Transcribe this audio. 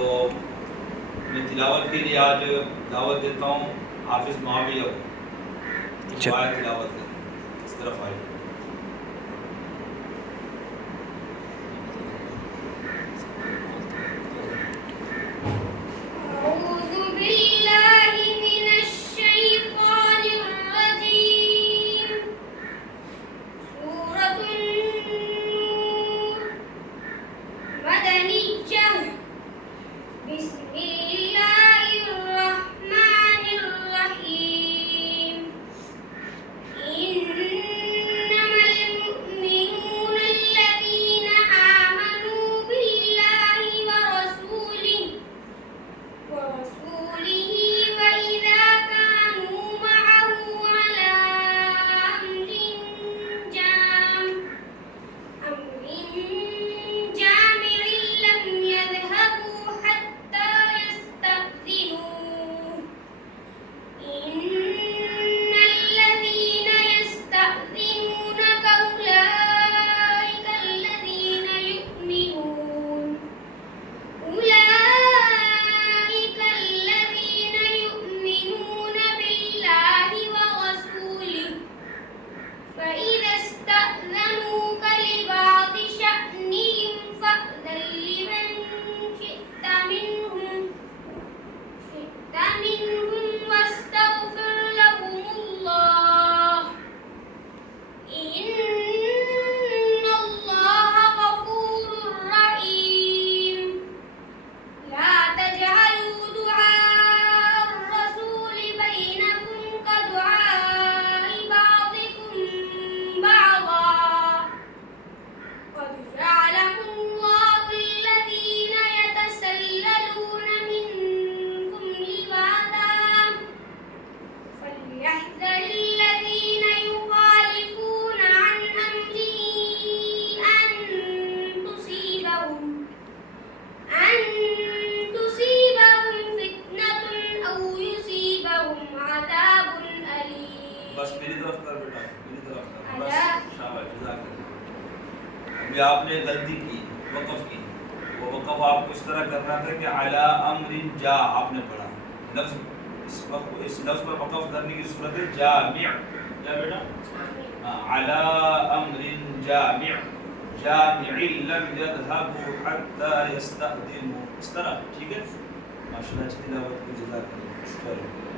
तो मैं तिलावत के लिए आज दावत देता हूँ हाफिज़ मुआविया को, आयत तिलावत करें। इस तरफ आइए। बस मेरी तरफ कर बेटा, मेरी तरफ कर बस। शाबाश, जज़ाकल्लाह। अभी आपने गलती की, वक़फ़ की। वो वक़फ़ आपको इस तरह करना था कि अला अम्रिन जा आपने पढ़ा। लफ्ज़ इस लफ्ज़ पर वक़फ़ करने की सूरत है जामिअ। क्या बेटा? अला अम्रिन जामिअ जामिअ लम यज़हबू हत्ता यस्तअज़िनु। इस तरह ठीक है। माशाअल्लाह, अच्छी तिलावत की, जज़ाकल्लाह। चलो।